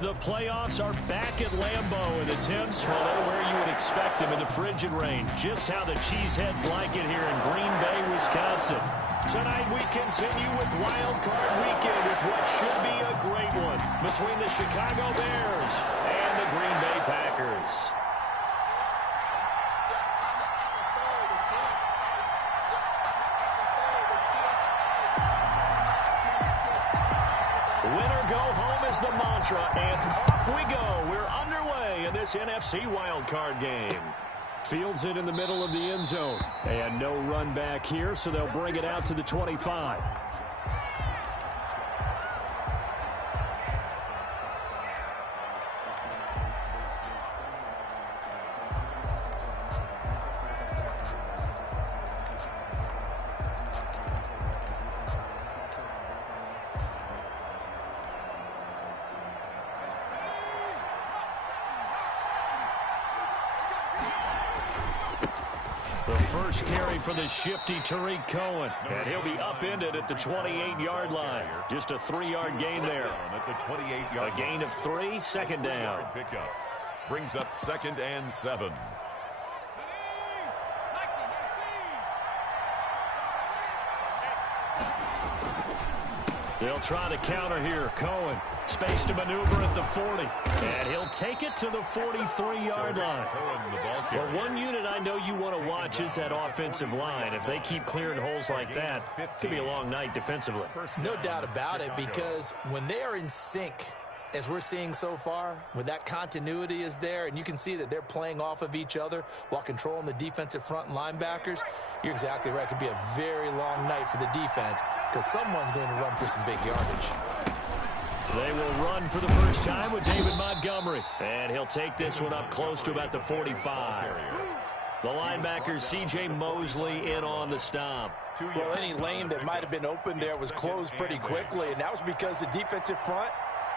The playoffs are back at Lambeau, and the temps, well, they're where you would expect them in the frigid rain. Just how the Cheeseheads like it here in Green Bay, Wisconsin. Tonight we continue with Wild Card Weekend with what should be a great one between the Chicago Bears and the Green Bay Packers. Winner go home is the mantra, and off we go. We're underway in this NFC Wild Card game. Fields it in the middle of the end zone. And no run back here, so they'll bring it out to the 25. The first carry for the shifty Tariq Cohen. And he'll be upended at the 28-yard line. Just a 3-yard gain there. At the 28-yard a gain of 3, second down. Pickup brings up 2nd and 7. They'll try to counter here. Cohen, space to maneuver at the 40. And he'll take it to the 43-yard line. Well, one unit I know you want to watch is that offensive line. If they keep clearing holes like that, it could be a long night defensively. No doubt about it, because when they are in sync, as we're seeing so far, when that continuity is there, and you can see that they're playing off of each other while controlling the defensive front linebackers, you're exactly right. It could be a very long night for the defense because someone's going to run for some big yardage. They will run for the first time with David Montgomery. And he'll take this one up close to about the 45. The linebacker, C.J. Mosley, in on the stop. Well, any lane that might have been open there was closed pretty quickly, and that was because the defensive front,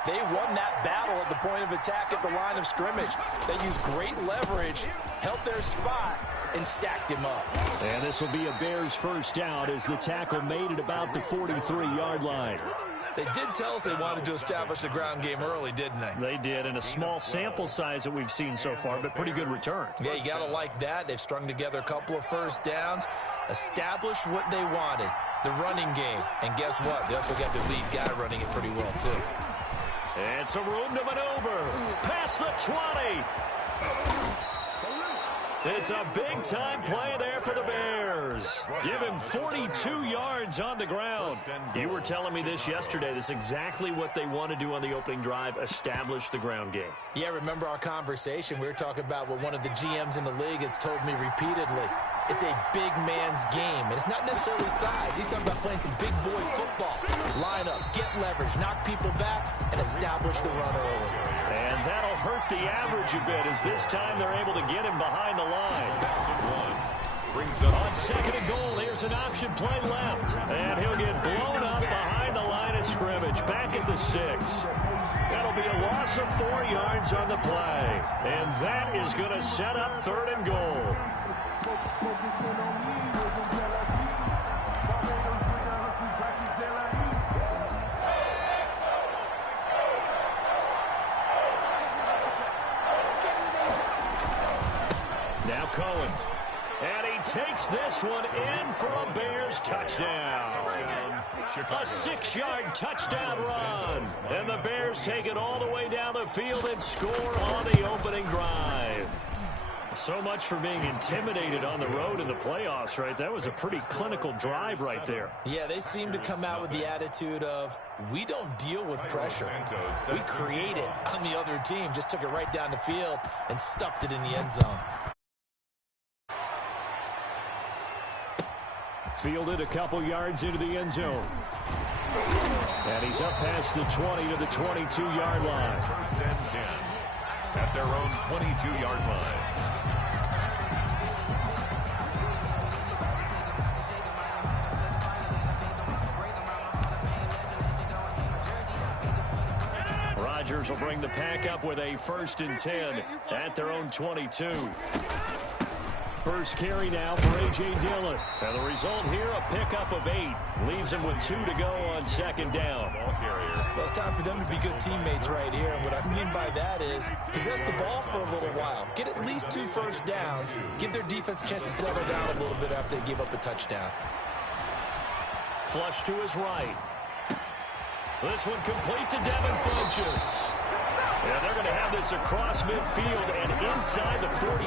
they won that battle at the point of attack at the line of scrimmage. They used great leverage, held their spot, and stacked him up. And this will be a Bears first down as the tackle made it about the 43-yard line. They did tell us they wanted to establish the ground game early, didn't they? They did, and a small sample size that we've seen so far, but pretty good return. Yeah, you got to like that. They've strung together a couple of first downs, established what they wanted, the running game. And guess what? They also got their lead guy running it pretty well, too. And some room to maneuver. Past the 20. It's a big-time play there for the Bears. Give him 42 yards on the ground. You were telling me this yesterday. This is exactly what they want to do on the opening drive, establish the ground game. Yeah, remember our conversation? We were talking about what one of the GMs in the league has told me repeatedly. It's a big man's game, and it's not necessarily size. He's talking about playing some big boy football. Line up, get leverage, knock people back, and establish the run early. And that'll hurt the average a bit as this time they're able to get him behind the line. On 2nd and goal, here's an option play left. And he'll get blown up behind the line of scrimmage, back at the 6. That'll be a loss of 4 yards on the play. And that is going to set up 3rd and goal. Now Cohen. And he takes this one in for a Bears touchdown. A 6-yard touchdown run. And the Bears take it all the way down the field and score on the opening drive. So much for being intimidated on the road in the playoffs, right? That was a pretty clinical drive right there. Yeah, they seem to come out with the attitude of, we don't deal with pressure. We create it on the other team. Just took it right down the field and stuffed it in the end zone. Fielded a couple yards into the end zone. And he's up past the 20 to the 22-yard line. 1st and 10 at their own 22-yard line. Rodgers will bring the pack up with a 1st and 10 at their own 22. first carry now for A.J. Dillon. And the result here, a pickup of 8. Leaves him with 2 to go on second down. Well, it's time for them to be good teammates right here. And what I mean by that is possess the ball for a little while. Get at least 2 first downs. Give their defense a chance to settle down a little bit after they give up a touchdown. Flush to his right. This one complete to Devin Funchess. Yeah, they're going to have this across midfield and inside the 45.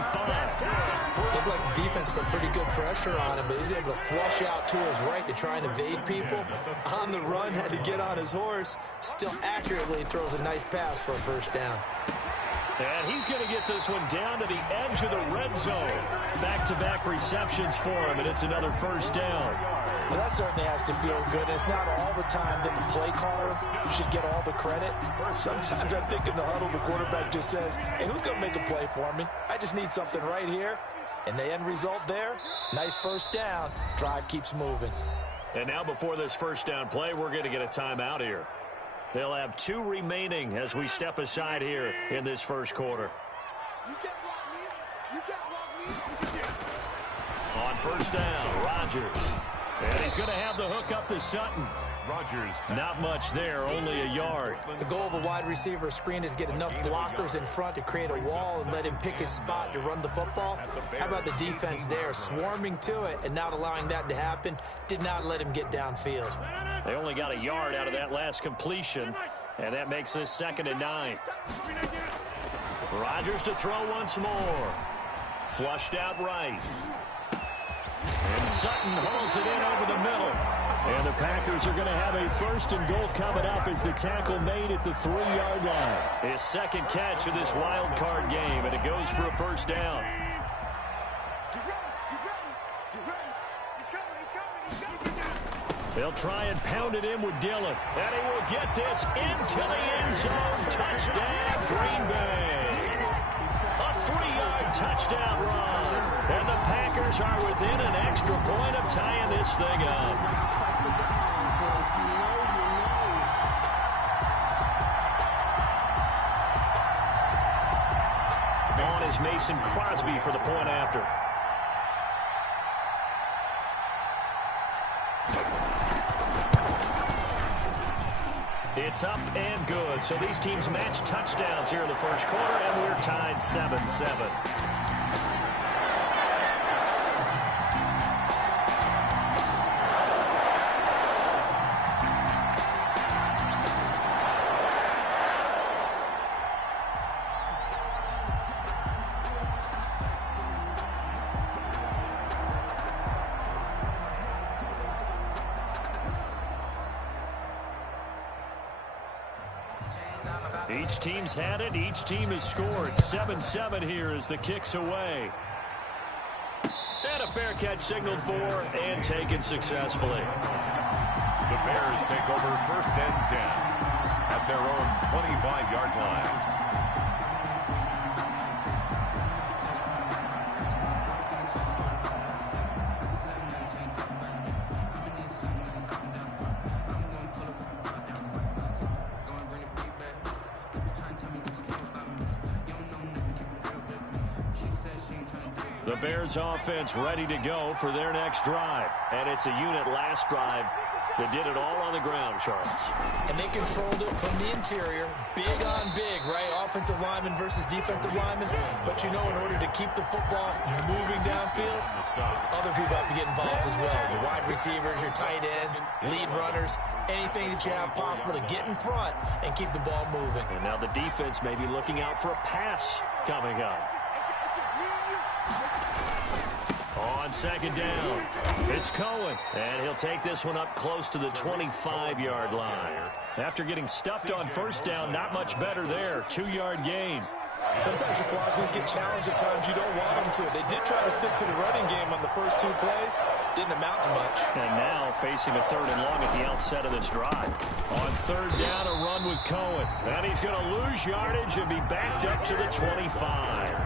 Looked like the defense put pretty good pressure on him, but he's able to flush out to his right to try and evade people. On the run, had to get on his horse. Still accurately throws a nice pass for a first down. And he's going to get this one down to the edge of the red zone. Back-to-back receptions for him, and it's another first down. Well, that certainly has to feel good. It's not all the time that the play caller should get all the credit. Sometimes I think in the huddle, the quarterback just says, hey, who's going to make a play for me? I just need something right here. And the end result there, nice first down. Drive keeps moving. And now before this first down play, we're going to get a timeout here. They'll have 2 remaining as we step aside here in this first quarter. On first down, Rodgers. And he's going to have the hook up to Sutton. Rodgers. Not much there, only a yard. The goal of a wide receiver screen is get enough blockers in front to create a wall and let him pick his spot to run the football. How about the defense there, swarming to it and not allowing that to happen? Did not let him get downfield. They only got a yard out of that last completion, and that makes this 2nd and 9. Rodgers to throw once more. Flushed out right. And Sutton hauls it in over the middle. And the Packers are going to have a 1st and goal coming up as the tackle made at the 3-yard line. His 2nd catch of this wild card game, and it goes for a first down. They'll try and pound it in with Dillon. And he will get this into the end zone. Touchdown, Green Bay. A 3-yard touchdown run. And the Packers are within an extra point of tying this thing up. On is Mason Crosby for the point after. It's up and good. So these teams match touchdowns here in the first quarter, and we're tied 7-7. Each team's had it. Each team has scored. 7-7 here as the kick's away. And a fair catch signaled for and taken successfully. The Bears take over 1st and 10 at their own 25-yard line. The Bears offense ready to go for their next drive. And it's a unit last drive that did it all on the ground, Charles. And they controlled it from the interior. Big on big, right? Offensive lineman versus defensive lineman. But you know, in order to keep the football moving downfield, other people have to get involved as well. Your wide receivers, your tight ends, lead runners, anything that you have possible to get in front and keep the ball moving. And now the defense may be looking out for a pass coming up. On 2nd down, it's Cohen, and he'll take this one up close to the 25-yard line. After getting stuffed on 1st down, not much better there. 2-yard gain. Sometimes your philosophies get challenged at times you don't want them to. They did try to stick to the running game on the first 2 plays. Didn't amount to much. And now facing a 3rd and long at the outset of this drive. On 3rd down, a run with Cohen. And he's going to lose yardage and be backed up to the 25.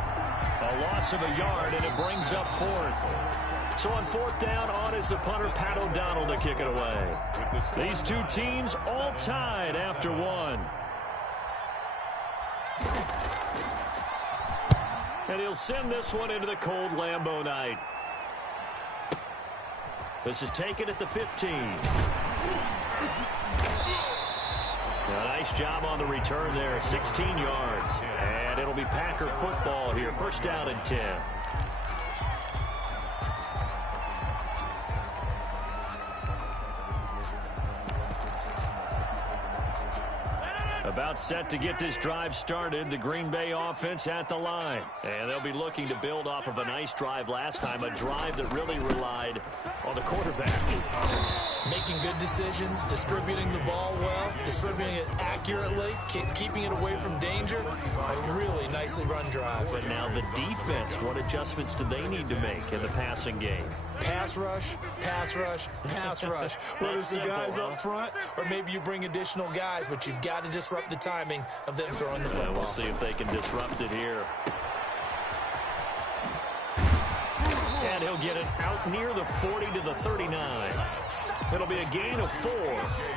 A loss of a yard, and it brings up 4th. So on 4th down, on is the punter, Pat O'Donnell, to kick it away. These 2 teams all tied after 1. And he'll send this one into the cold Lambeau night. This is taken at the 15. A nice job on the return there, 16 yards. And it'll be Packer football here, first down and 10. About set to get this drive started, the Green Bay offense at the line. And they'll be looking to build off of a nice drive last time, a drive that really relied on the quarterback. Making good decisions, distributing the ball well, distributing it accurately, keeping it away from danger. A really nicely run drive. But now the defense, what adjustments do they need to make in the passing game? Pass rush, pass rush, pass rush. Whether it's the guys up front or maybe you bring additional guys, but you've got to disrupt the timing of them throwing the football. We'll see if they can disrupt it here. And he'll get it out near the 40 to the 39. It'll be a gain of 4,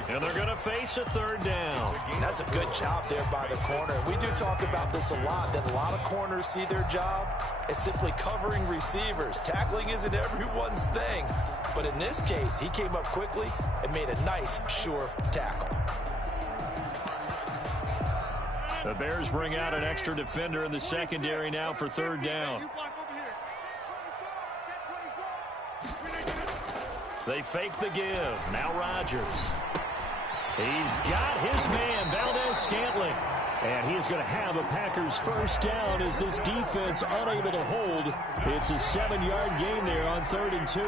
and they're going to face a third down. That's a good job there by the corner. We do talk about this a lot, that a lot of corners see their job as simply covering receivers. Tackling isn't everyone's thing, but in this case, he came up quickly and made a nice, sure tackle. The Bears bring out an extra defender in the secondary now for third down. They fake the give. Now Rodgers. He's got his man, Valdez-Scantling. And he is going to have a Packers first down as this defense unable to hold. It's a 7-yard gain there on 3rd and 2.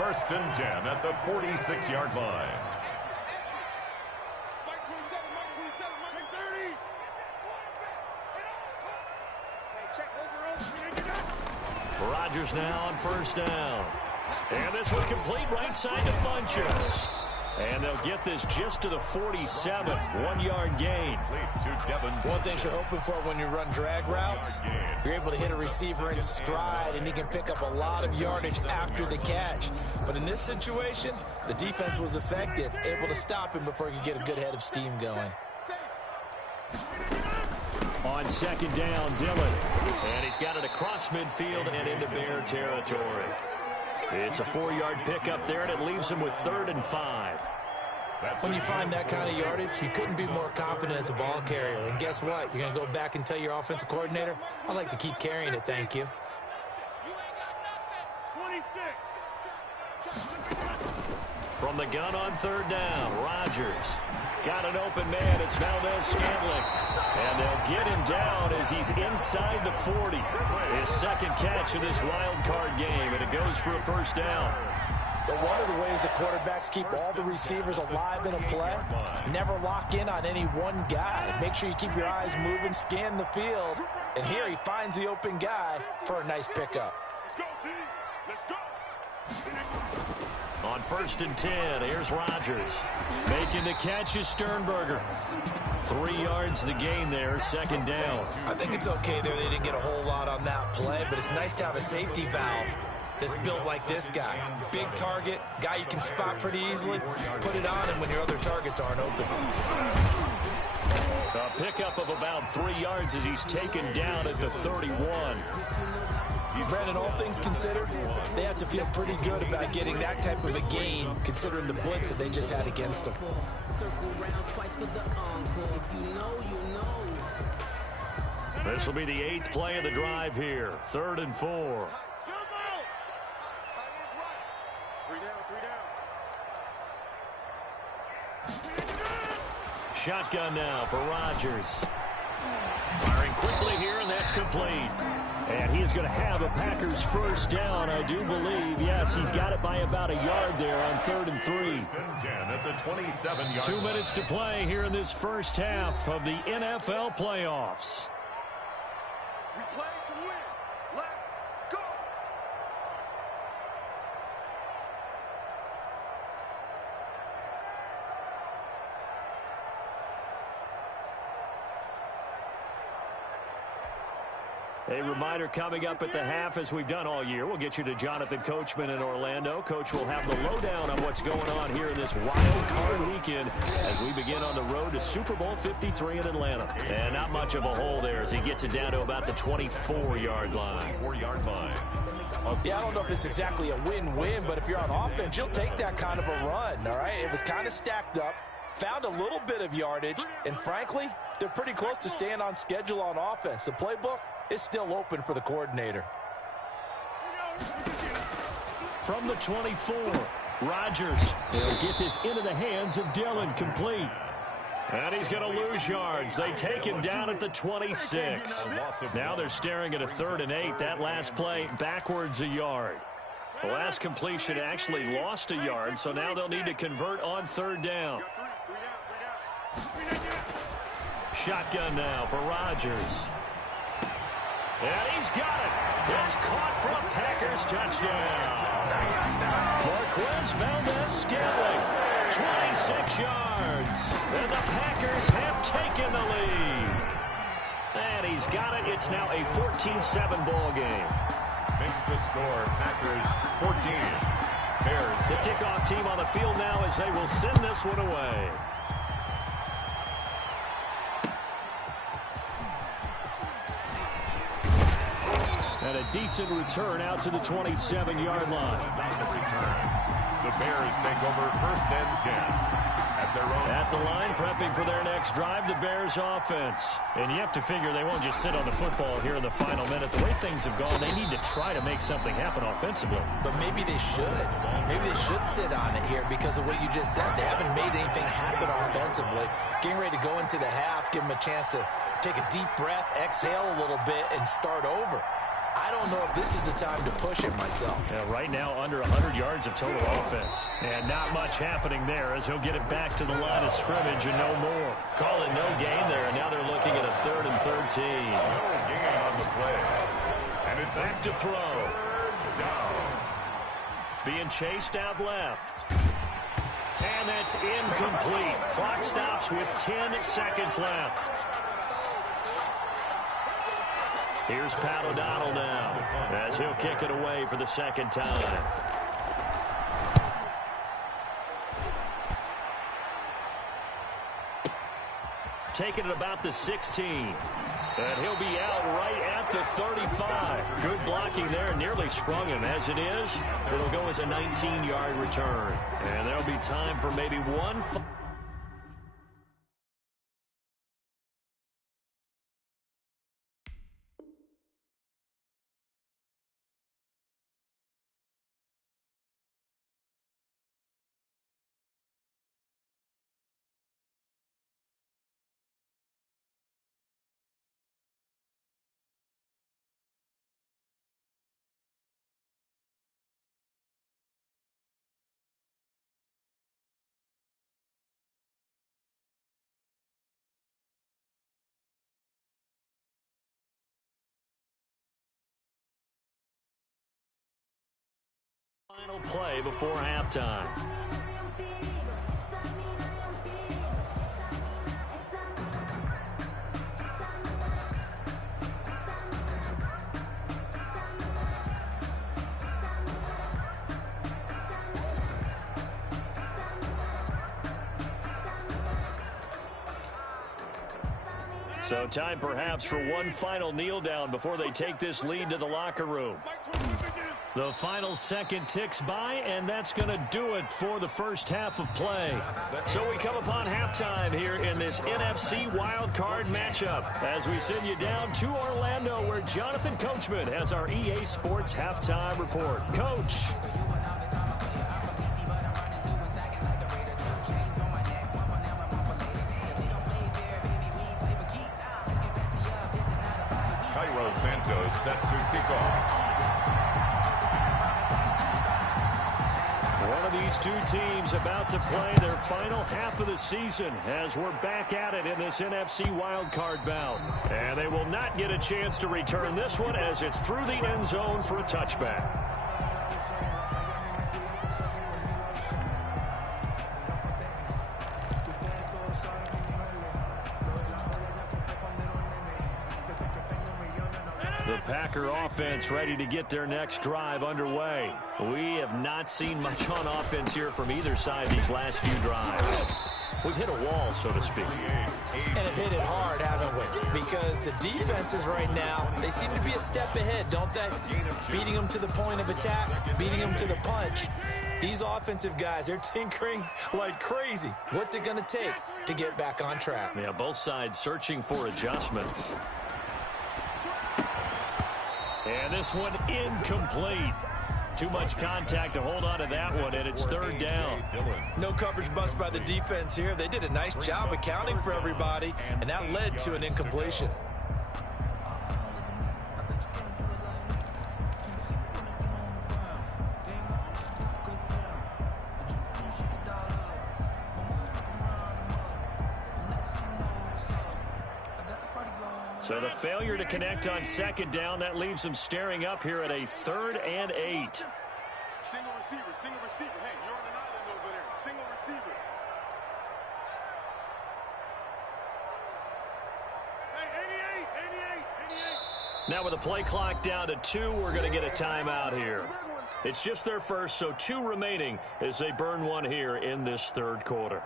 First and 10 at the 46-yard line. Rodgers now on first down. And this one complete right side to Funchess. And they'll get this just to the 47. 1-yard gain. One thing you're hoping for when you run drag routes, you're able to hit a receiver in stride, and he can pick up a lot of yardage after the catch. But in this situation, the defense was effective, able to stop him before he could get a good head of steam going. On second down, Dillon. And he's got it across midfield and into Bear territory. It's a 4-yard pickup there, and it leaves him with 3rd and 5. When you find that kind of yardage, you couldn't be more confident as a ball carrier. And guess what? You're going to go back and tell your offensive coordinator, I'd like to keep carrying it, thank you. From the gun on third down, Rodgers. Got an open man. It's Valdez-Scantling. And they'll get him down as he's inside the 40. His second catch of this wild card game, and it goes for a first down. But one of the ways the quarterbacks keep all the receivers alive in a play, never lock in on any one guy. Make sure you keep your eyes moving, scan the field. And here he finds the open guy for a nice pickup. On first and 10, here's Rodgers. Making the catch is Sternberger. 3 yards the gain there, second down. I think it's okay there. They didn't get a whole lot on that play, but it's nice to have a safety valve that's built like this guy. Big target, guy you can spot pretty easily. Put it on him when your other targets aren't open. A pickup of about 3 yards as he's taken down at the 31. Brandon, all things considered, they have to feel pretty good about getting that type of a gain, considering the blitz that they just had against them. This will be the 8th play of the drive here. 3rd and 4. Shotgun now for Rodgers. Firing quickly here, and that's complete. And he is going to have a Packers first down, I do believe. Yes, he's got it by about a yard there on 3rd and 3. 2 minutes to play here in this first half of the NFL playoffs. We play to win. Let's go. A reminder coming up at the half, as we've done all year. We'll get you to Jonathan Coachman in Orlando. Coach will have the lowdown on what's going on here in this wild card weekend as we begin on the road to Super Bowl 53 in Atlanta. And not much of a hole there as he gets it down to about the 24-yard line. 4-yard line. Yeah, I don't know if it's exactly a win-win, but if you're on offense, you'll take that kind of a run, all right? It was kind of stacked up, found a little bit of yardage, and frankly, they're pretty close to staying on schedule on offense. The playbook is still open for the coordinator. From the 24, Rodgers will get this into the hands of Dillon, complete. And he's going to lose yards. They take him down at the 26. Now they're staring at a 3rd and 8. That last play backwards a yard. The last completion actually lost a yard, so now they'll need to convert on 3rd down. Shotgun now for Rodgers. And he's got it. It's caught for a Packers touchdown. Marquez Valdez-Scantling, 26 yards. And the Packers have taken the lead. And he's got it. It's now a 14-7 ball game. Makes the score Packers 14. Bears. The kickoff team on the field now as they will send this one away. And a decent return out to the 27-yard line. The Bears take over 1st and 10 at their own. At the line, prepping for their next drive, the Bears offense. And you have to figure they won't just sit on the football here in the final minute. The way things have gone, they need to try to make something happen offensively. But maybe they should. Maybe they should sit on it here because of what you just said. They haven't made anything happen offensively. Getting ready to go into the half, give them a chance to take a deep breath, exhale a little bit, and start over. I don't know if this is the time to push it myself. Yeah, right now, under 100 yards of total offense. And not much happening there as he'll get it back to the line of scrimmage and no more. Call it no gain there, and now they're looking at a 3rd and 13. No gain on the play. And it's Back to throw. 3rd down. Being chased out left. And that's incomplete. Clock stops with 10 seconds left. Here's Pat O'Donnell now as he'll kick it away for the 2nd time. Taking it about the 16. And he'll be out right at the 35. Good blocking there. Nearly sprung him. As it is, it'll go as a 19-yard return. And there'll be time for maybe one. Final play before halftime. So time perhaps for one final kneel down before they take this lead to the locker room. The final second ticks by, and that's going to do it for the first half of play. So we come upon halftime here in this NFC wildcard matchup as we send you down to Orlando where Jonathan Coachman has our EA Sports halftime report. Coach. Cairo Santos set to kick off. One of these two teams about to play their final half of the season as we're back at it in this NFC wildcard bout. And they will not get a chance to return this one as it's through the end zone for a touchback. The Packer offense ready to get their next drive underway. We have not seen much on offense here from either side these last few drives. We've hit a wall, so to speak. And have hit it hard, haven't we? Because the defenses right now, they seem to be a step ahead, don't they? Beating them to the point of attack, beating them to the punch. These offensive guys, they're tinkering like crazy. What's it going to take to get back on track? Yeah, both sides searching for adjustments. And this one incomplete. Too much contact to hold on to that one, and it's third down. No coverage bust by the defense here. They did a nice job accounting for everybody, and that led to an incompletion. So the failure to connect on second down, that leaves them staring up here at a 3rd and 8. Single receiver, single receiver. Hey, you're on an island over there. Single receiver. Hey, 88. Now with the play clock down to 2, we're going to get a timeout here. It's just their first, so 2 remaining as they burn one here in this third quarter.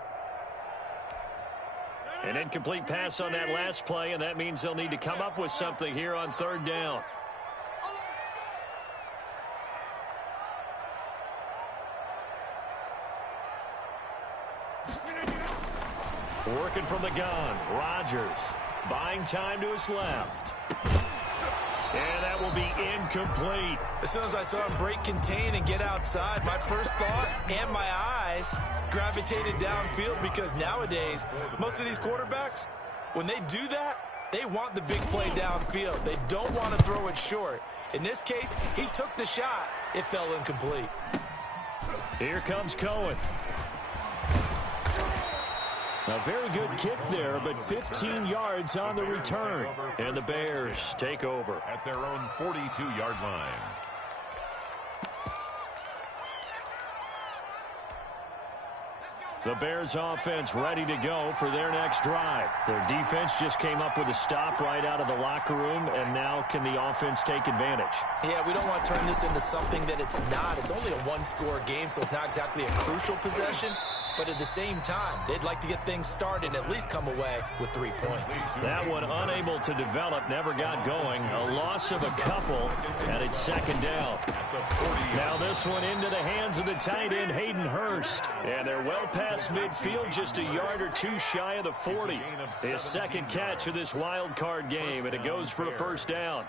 An incomplete pass on that last play, and that means they'll need to come up with something here on third down. Working from the gun, Rodgers buying time to his left. And that will be incomplete. As soon as I saw him break contain and get outside, my first thought and my eyes gravitated downfield, because nowadays, most of these quarterbacks, when they do that, they want the big play downfield. They don't want to throw it short. In this case, he took the shot. It fell incomplete. Here comes Cohen. A very good kick there, but 15 yards on the return. And the Bears take over at their own 42-yard line. The Bears offense ready to go for their next drive. Their defense just came up with a stop right out of the locker room, and now can the offense take advantage? Yeah, we don't want to turn this into something that it's not. It's only a one-score game, so it's not exactly a crucial possession. But at the same time, they'd like to get things started and at least come away with 3 points. That one unable to develop, never got going. A loss of a couple, and it's second down. Now this one into the hands of the tight end, Hayden Hurst. And they're well past midfield, just a yard or 2 shy of the 40. His second catch of this wild card game, and it goes for a first down.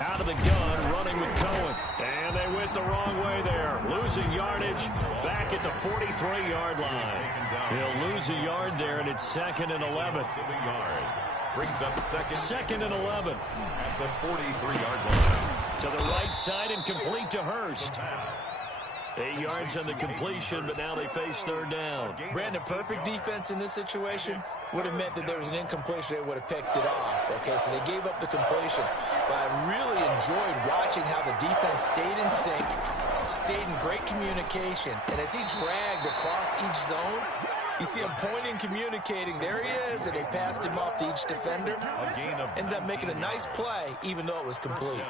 Out of the gun, running with Cohen. And they went the wrong way there. Losing yardage back at the 43-yard line. He'll lose a yard there, and it's 2nd and 11. Brings up second and 11. At the 43-yard line. To the right side and complete to Hurst. 8 yards on the completion, but now they face third down. Brandon, perfect defense in this situation would have meant that there was an incompletion. They would have picked it off. Okay, so they gave up the completion. But I really enjoyed watching how the defense stayed in sync, stayed in great communication. And as he dragged across each zone, you see him pointing, communicating. There he is, and they passed him off to each defender. Ended up making a nice play, even though it was complete.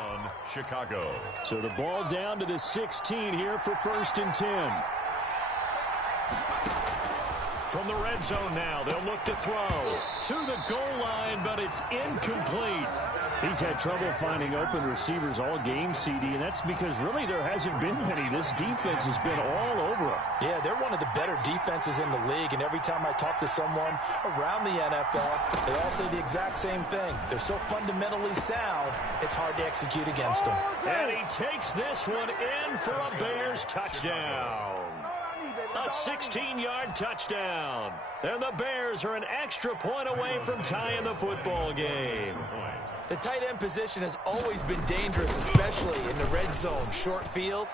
Chicago. So the ball down to the 16 here for 1st and 10. From the red zone now, they'll look to throw to the goal line, but it's incomplete. He's had trouble finding open receivers all game, CD, and that's because really there hasn't been many. This defense has been all over him. Yeah, they're one of the better defenses in the league, and every time I talk to someone around the NFL, they all say the exact same thing. They're so fundamentally sound, it's hard to execute against them. And he takes this one in for a Bears touchdown. A 16-yard touchdown. And the Bears are an extra point away from tying the football game. The tight end position has always been dangerous, especially in the red zone, short field.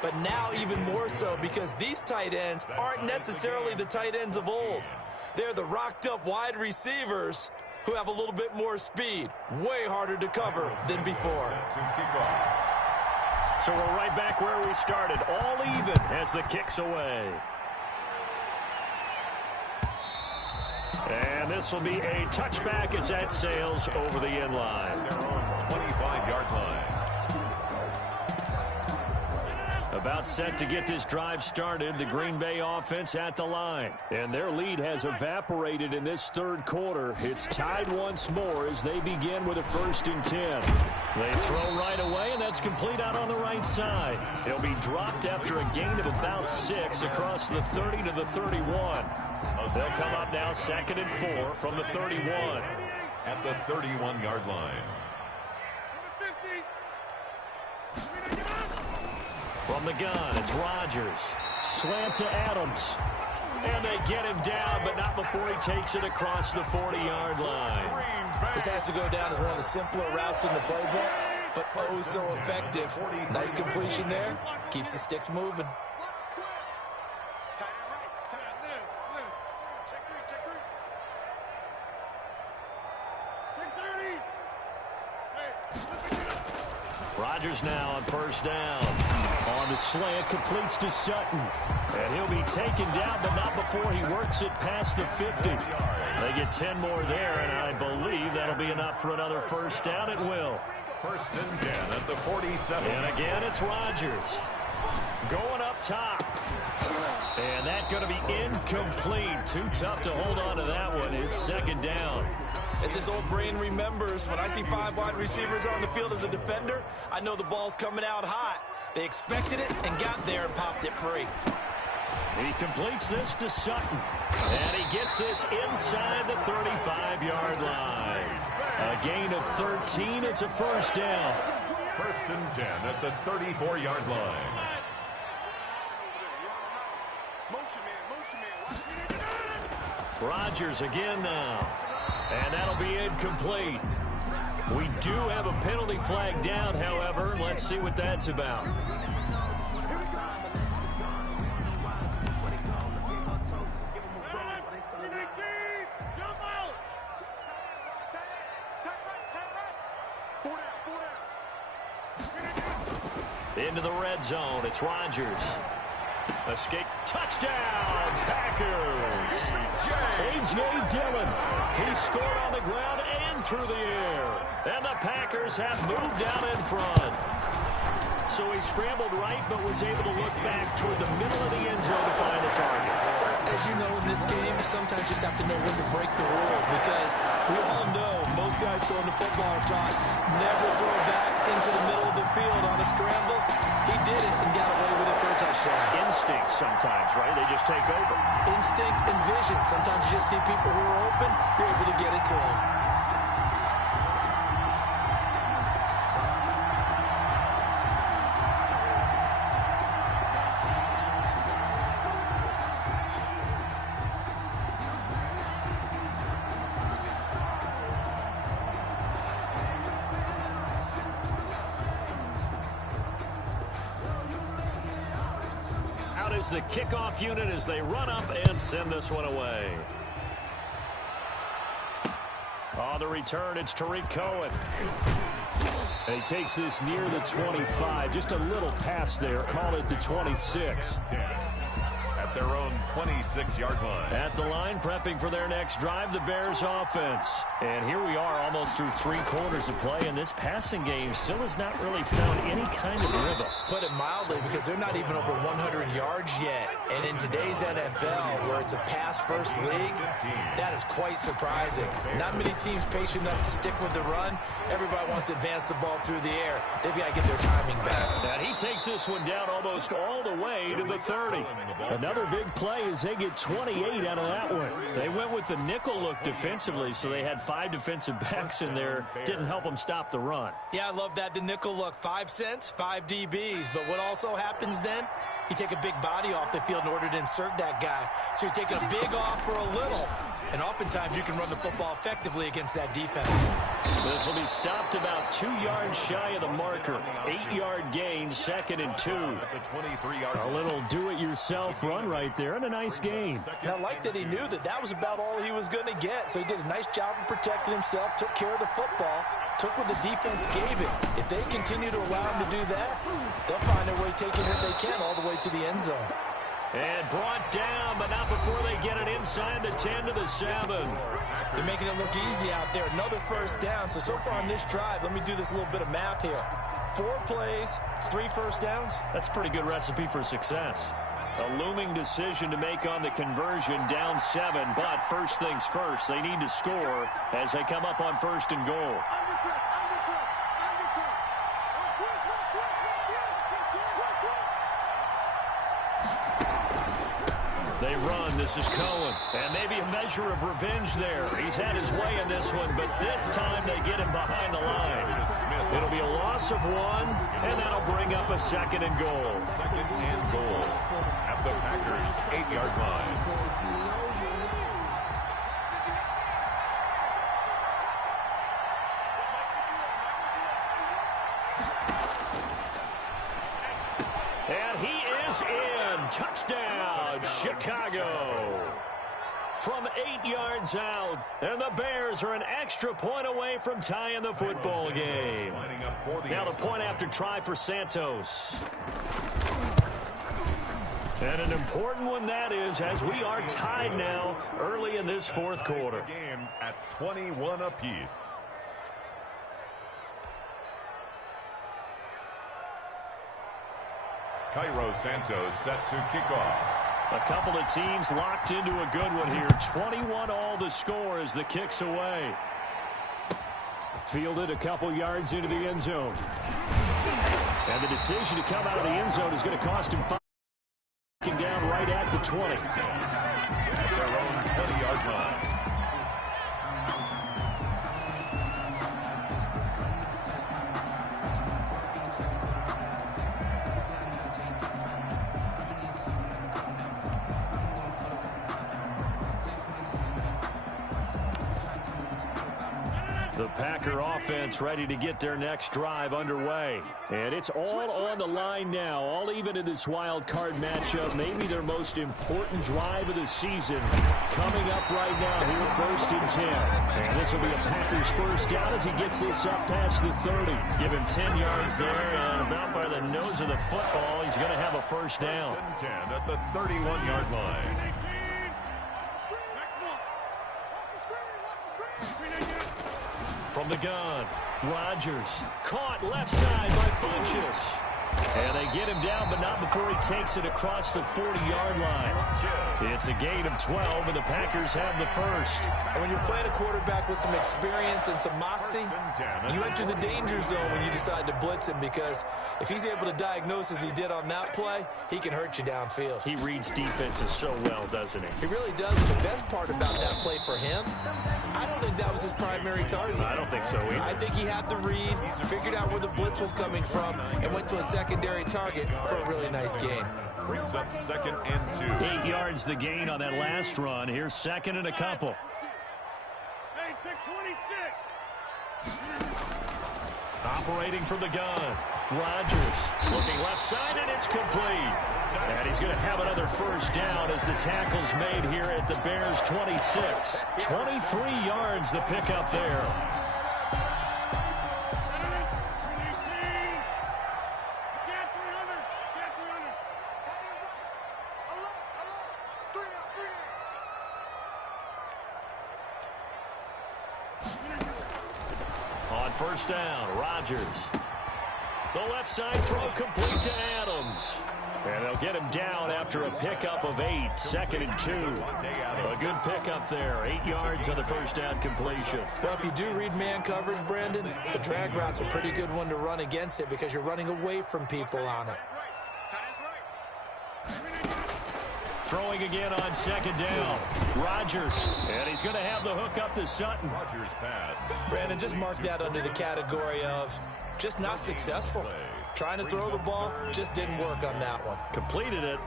But now even more so, because these tight ends aren't necessarily the tight ends of old. They're the rocked-up wide receivers who have a little bit more speed. Way harder to cover than before. So we're right back where we started, all even as the kick's away. And this will be a touchback as that sails over the end line. Their own 25-yard line. About set to get this drive started, the Green Bay offense at the line. And their lead has evaporated in this third quarter. It's tied once more as they begin with a 1st and 10. They throw right away, and that's complete out on the right side. It'll be dropped after a gain of about 6 across the 30 to the 31. They'll come up now 2nd and 4 from the 31. At the 31-yard line. From the gun, it's Rodgers. Slant to Adams. And they get him down, but not before he takes it across the 40-yard line. This has to go down as one of the simpler routes in the playbook, but oh so effective. Nice completion there. Keeps the sticks moving. Rodgers now on 1st down. On the slant, completes to Sutton. And he'll be taken down, but not before he works it past the 50. They get 10 more there, and I believe that'll be enough for another 1st down. It will. 1st and 10 at the 47. And again, it's Rodgers. Going up top. And that's going to be incomplete. Too tough to hold on to that one. It's 2nd down. As this old brain remembers, when I see 5 wide receivers on the field as a defender, I know the ball's coming out hot. They expected it and got there and popped it free. He completes this to Sutton. And he gets this inside the 35-yard line. A gain of 13. It's a 1st down. 1st and 10 at the 34-yard line. Rodgers again now. And that'll be incomplete. We do have a penalty flag down, however. Let's see what that's about. Into the red zone. It's Rodgers. Escape. Touchdown, Packers. A.J. Dillon. He scored on the ground and through the air. And the Packers have moved down in front. So he scrambled right, but was able to look back toward the middle of the end zone to find the target. As you know, in this game, sometimes you just have to know when to break the rules, because we all know most guys throwing the football are taught never throw back into the middle of the field on a scramble. He did it and got away with it for a touchdown. Instinct sometimes, right? They just take over. Instinct and vision. Sometimes you just see people who are open, you're able to get it to them. The kickoff unit as they run up and send this one away. On the return, it's Tariq Cohen. And he takes this near the 25. Just a little pass there. Call it the 26. At their own 26-yard line. At the line, prepping for their next drive, the Bears offense. And here we are almost through 3 quarters of play, and this passing game still has not really found any kind of rhythm. Put it mildly, because they're not even over 100 yards yet. And in today's NFL, where it's a pass-first league, that is quite surprising. Not many teams patient enough to stick with the run. Everybody wants to advance the ball through the air. They've got to get their timing back. And he takes this one down almost all the way to the 30. Another big play as they get 28 out of that one. They went with the nickel look defensively, so they had 5 defensive backs in there. Didn't help them stop the run. Yeah, I love that, the nickel look. 5 cents, 5 DBs. But what also happens then? You take a big body off the field in order to insert that guy. So you're taking a big off for a little. And oftentimes you can run the football effectively against that defense. This will be stopped about 2 yards shy of the marker. 8-yard gain, 2nd and 2. A little do-it-yourself run right there, and a nice gain. And I like that he knew that that was about all he was going to get. So he did a nice job of protecting himself, took care of the football, took what the defense gave him. If they continue to allow him to do that, they'll find a way taking what they can all the way to the end zone. And brought down, but not before they get it inside the 10 to the 7. They're making it look easy out there. Another first down. So far on this drive, let me do this little bit of math here. 4 plays, 3 first downs. That's a pretty good recipe for success. A looming decision to make on the conversion, down 7. But first things first, they need to score as they come up on 1st and goal. They run. This is Cohen. And maybe a measure of revenge there. He's had his way in this one, but this time they get him behind the line. It'll be a loss of 1, and that'll bring up a 2nd and goal. 2nd and goal at the Packers' 8-yard line. And he is in. Touchdown, Chicago. From 8 yards out, and the Bears are an extra point away from tying the football game. Now the point after try for Santos. And an important one that is, as we are tied now early in this 4th quarter. Game at 21 apiece. Cairo Santos set to kick off. A couple of teams locked into a good one here. 21 all the score as the kick's away. Fielded a couple yards into the end zone. And the decision to come out of the end zone is going to cost him 5. Down right at the 20. At their own 20-yard line. The Packer offense ready to get their next drive underway. And it's all on the line now, all even in this wild card matchup. Maybe their most important drive of the season coming up right now here, 1st and 10. And this will be a Packers first down as he gets this up past the 30. Give him 10 yards there, and about by the nose of the football, he's going to have a first down. 10 at the 31-yard line. From the gun, Rodgers caught left side by Funchess. And they get him down, but not before he takes it across the 40-yard line. It's a gain of 12, and the Packers have the first. And when you're playing a quarterback with some experience and some moxie, you enter the danger zone when you decide to blitz him, because if he's able to diagnose as he did on that play, he can hurt you downfield. He reads defenses so well, doesn't he? He really does. And the best part about that play for him, I don't think that was his primary target. I don't think so either. I think he had the read, figured out where the blitz was coming from, and went to a secondary target for a really nice gain. Brings up 2nd and 2. 8 yards the gain on that last run. Here's 2nd and a couple. Hey, 626. Operating from the gun. Rodgers looking left side, and it's complete. And he's going to have another first down as the tackle's made here at the Bears' 26. 23 yards the pickup there. On first down, Rodgers. The left side throw complete to Adams. And they'll get him down after a pickup of 8, 2nd and 2. A good pickup there, 8 yards on the first down completion. Well, if you do read man coverage, Brandon, the drag route's a pretty good one to run against it because you're running away from people on it. Throwing again on 2nd down. Rodgers, and he's going to have the hook up to Sutton. Rodgers pass. Brandon, just mark that under the category of just not successful. Trying to throw the ball, just didn't work on that one. Completed it.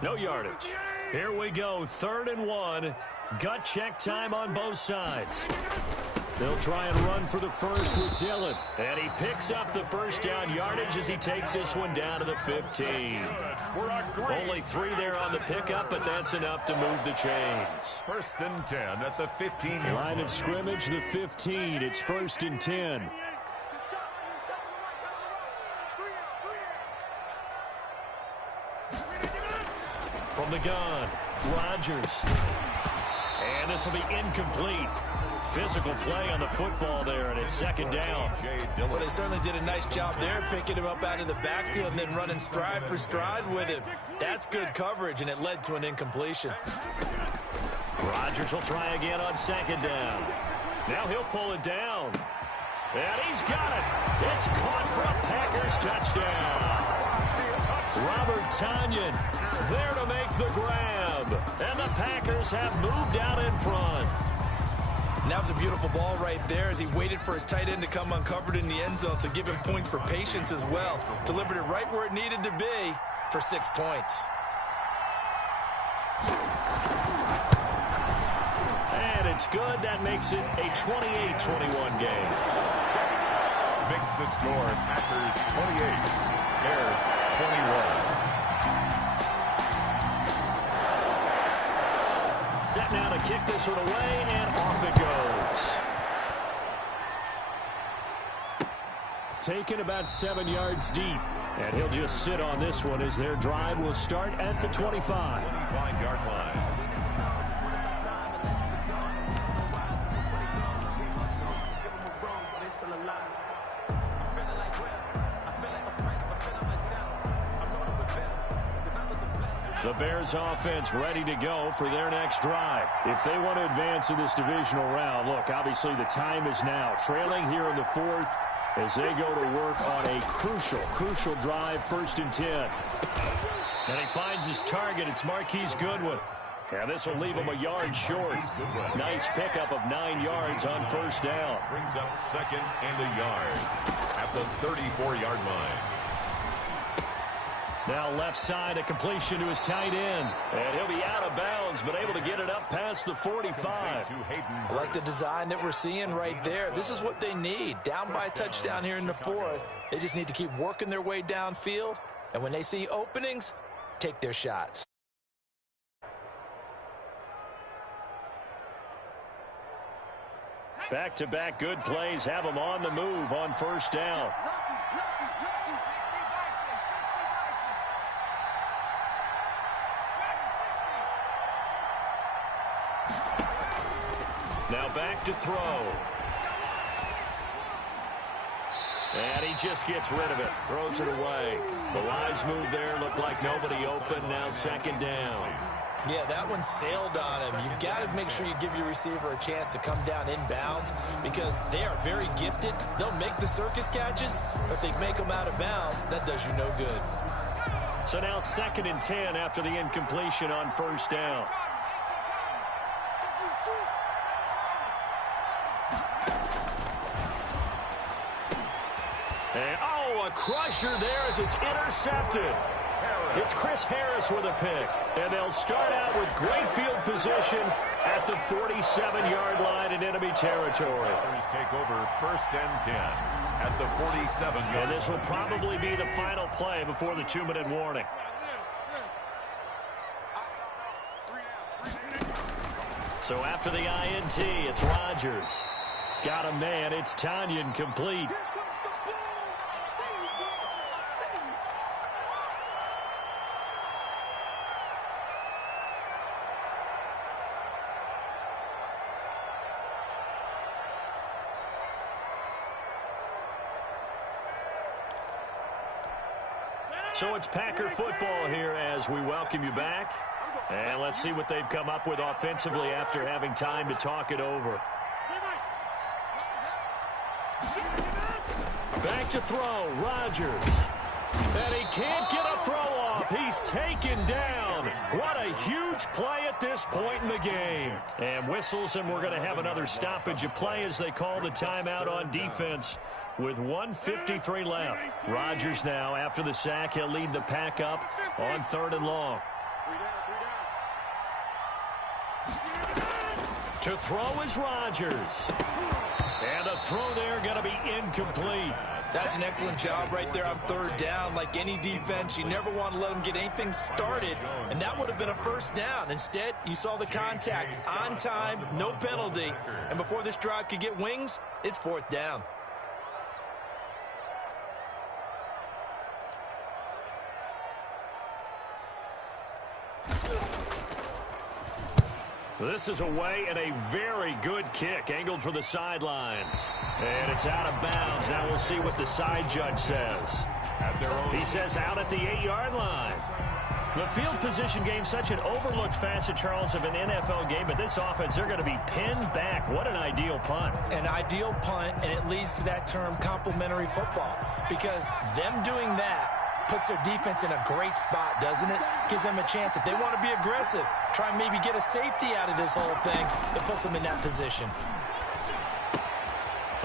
No yardage. Here we go, 3rd and 1. Gut check time on both sides. They'll try and run for the first with Dillon. And he picks up the first down yardage as he takes this one down to the 15. Only 3 there on the pickup, but that's enough to move the chains. 1st and 10 at the 15. Line of scrimmage, the 15. It's 1st and 10. From the gun, Rodgers. And this will be incomplete. Physical play on the football there, and it's 2nd down. Well, they certainly did a nice job there, picking him up out of the backfield and then running stride for stride with him. That's good coverage, and it led to an incompletion. Rodgers will try again on 2nd down. Now he'll pull it down. And he's got it. It's caught for a Packers touchdown. Robert Tonyan there to make the grab. And the Packers have moved out in front. And that was a beautiful ball right there as he waited for his tight end to come uncovered in the end zone, so give him points for patience as well. Delivered it right where it needed to be for 6 points. And it's good. That makes it a 28-21 game. Makes the score Packers 28, Bears 21. Set now to kick this one away, and off it goes. Taken about 7 yards deep, and he'll just sit on this one as their drive will start at the 25. 25-yard line. The Bears offense ready to go for their next drive. If they want to advance in this divisional round, look, obviously the time is now. Trailing here in the 4th as they go to work on a crucial drive, 1st and 10. And he finds his target. It's Marquise Goodwin. And this will leave him a yard short. Nice pickup of 9 yards on 1st down. Brings up 2nd and a yard at the 34-yard line. Now left side, a completion to his tight end. And he'll be out of bounds, but able to get it up past the 45. I like the design that we're seeing right there. This is what they need. Down by a touchdown here in the 4th. They just need to keep working their way downfield. And when they see openings, take their shots. Back-to-back good plays have them on the move on 1st down. Now back to throw. And he just gets rid of it. Throws it away. The wise move there. Looked like nobody open. Now 2nd down. Yeah, that one sailed on him. You've got to make sure you give your receiver a chance to come down inbounds because they are very gifted. They'll make the circus catches, but if they make them out of bounds, that does you no good. So now 2nd and 10 after the incompletion on 1st down. And, a crusher there as it's intercepted. It's Chris Harris with a pick. And they'll start out with great field position at the 47-yard line in enemy territory. Take over 1st and 10 at the 47-yard line. And this will probably be the final play before the 2-minute warning. So after the INT, it's Rodgers. Got a man. It's Tonyan complete. So it's Packer football here as we welcome you back. And let's see what they've come up with offensively after having time to talk it over. Back to throw, Rodgers. And he can't get a throw off. He's taken down. What a huge play at this point in the game. And whistles, and we're going to have another stoppage of play as they call the timeout on defense with 1:53 left. Rodgers now, after the sack, he'll lead the pack up on 3rd and long. To throw is Rodgers. And the throw there going to be incomplete. That's an excellent job right there on third down. Like any defense, you never want to let them get anything started, and that would have been a first down. Instead, you saw the contact on time, no penalty, and before this drive could get wings, it's fourth down. This is away and a very good kick, angled for the sidelines. And it's out of bounds. Now we'll see what the side judge says. He says out at the 8-yard line. The field position game, such an overlooked facet, Charles, of an NFL game, but this offense, they're going to be pinned back. What an ideal punt. An ideal punt, and it leads to that term complementary football, because them doing that puts their defense in a great spot, doesn't it? Gives them a chance. If they want to be aggressive, try and maybe get a safety out of this whole thing, that puts them in that position.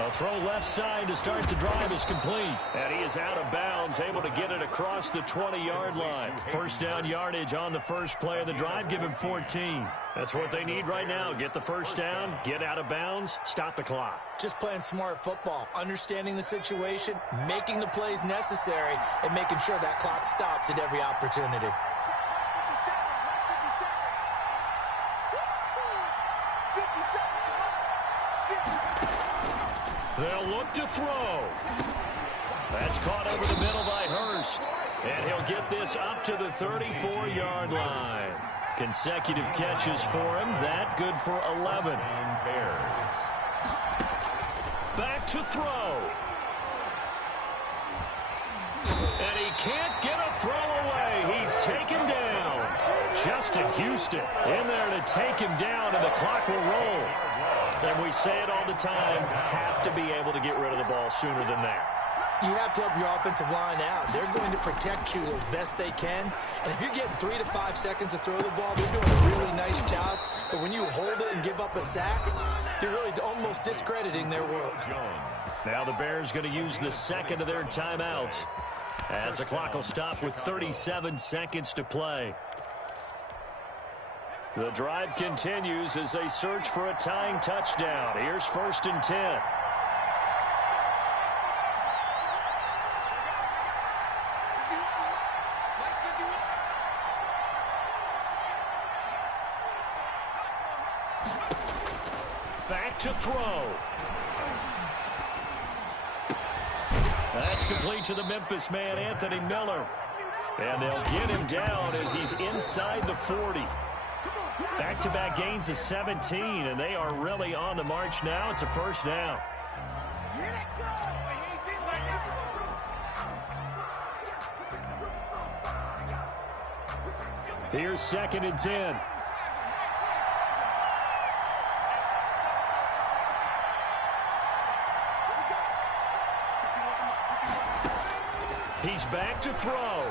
A throw left side to start the drive is complete. And he is out of bounds, able to get it across the 20-yard line. First down yardage on the first play of the drive. Give him 14. That's what they need right now. Get the first down, get out of bounds, stop the clock. Just playing smart football, understanding the situation, making the plays necessary, and making sure that clock stops at every opportunity. They'll look to throw. That's caught over the middle by Hurst. And he'll get this up to the 34-yard line. Consecutive catches for him. That good for 11. Back to throw. And he can't get a throw away. He's taken down. Justin Houston in there to take him down, and the clock will roll. And we say it all the time, have to be able to get rid of the ball sooner than that. You have to help your offensive line out. They're going to protect you as best they can. And if you're getting 3 to 5 seconds to throw the ball, they're doing a really nice job. But when you hold it and give up a sack, you're really almost discrediting their work. Now the Bears going to use the second of their timeouts, as the clock will stop with 37 seconds to play. The drive continues as they search for a tying touchdown. Here's 1st and 10. Back to throw. That's complete to the Memphis man, Anthony Miller. And they'll get him down as he's inside the 40. Back-to-back gains of 17, and they are really on the march now. It's a first down. Here's 2nd and 10. He's back to throw.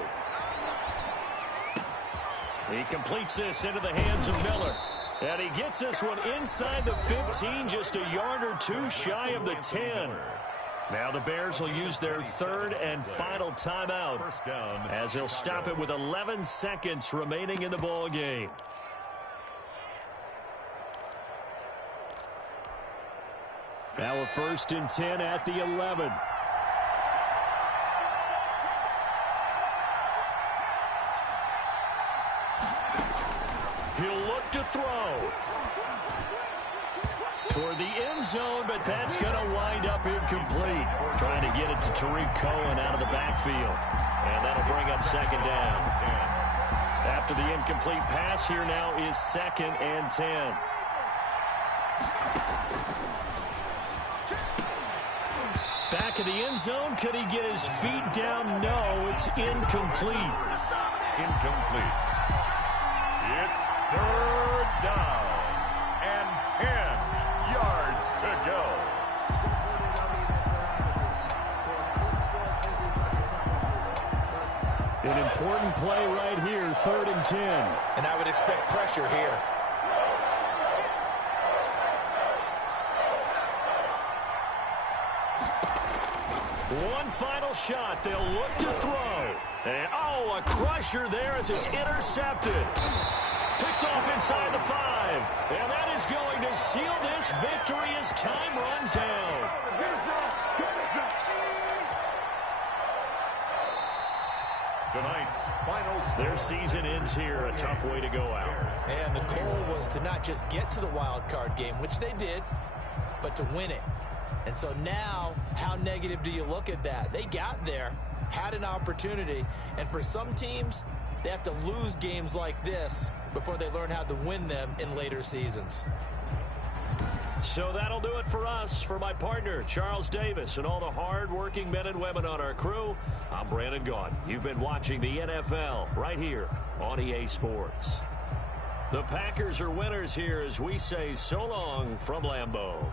He completes this into the hands of Miller. And he gets this one inside the 15, just a yard or two shy of the 10. Now the Bears will use their 3rd and final timeout, as they'll stop it with 11 seconds remaining in the ball game. Now a 1st and 10 at the 11. He'll look to throw toward the end zone, but that's going to wind up incomplete. Trying to get it to Tariq Cohen out of the backfield. And that'll bring up 2nd down. After the incomplete pass, here now is 2nd and 10. Back of the end zone. Could he get his feet down? No, it's incomplete. Incomplete. It's 3rd down and 10 yards to go. An important play right here, 3rd and 10. And I would expect pressure here. One final shot. They'll look to throw. And, oh, a crusher there as it's intercepted. Picked off inside the 5. And that is going to seal this victory as time runs out. Tonight's final score. Their season ends here. A tough way to go out. And the goal was to not just get to the wild card game, which they did, but to win it. And so now, how negative do you look at that? They got there, had an opportunity, and for some teams, they have to lose games like this before they learn how to win them in later seasons. So that'll do it for us. For my partner, Charles Davis, and all the hard-working men and women on our crew, I'm Brandon Gaudin. You've been watching the NFL right here on EA Sports. The Packers are winners here as we say so long from Lambeau.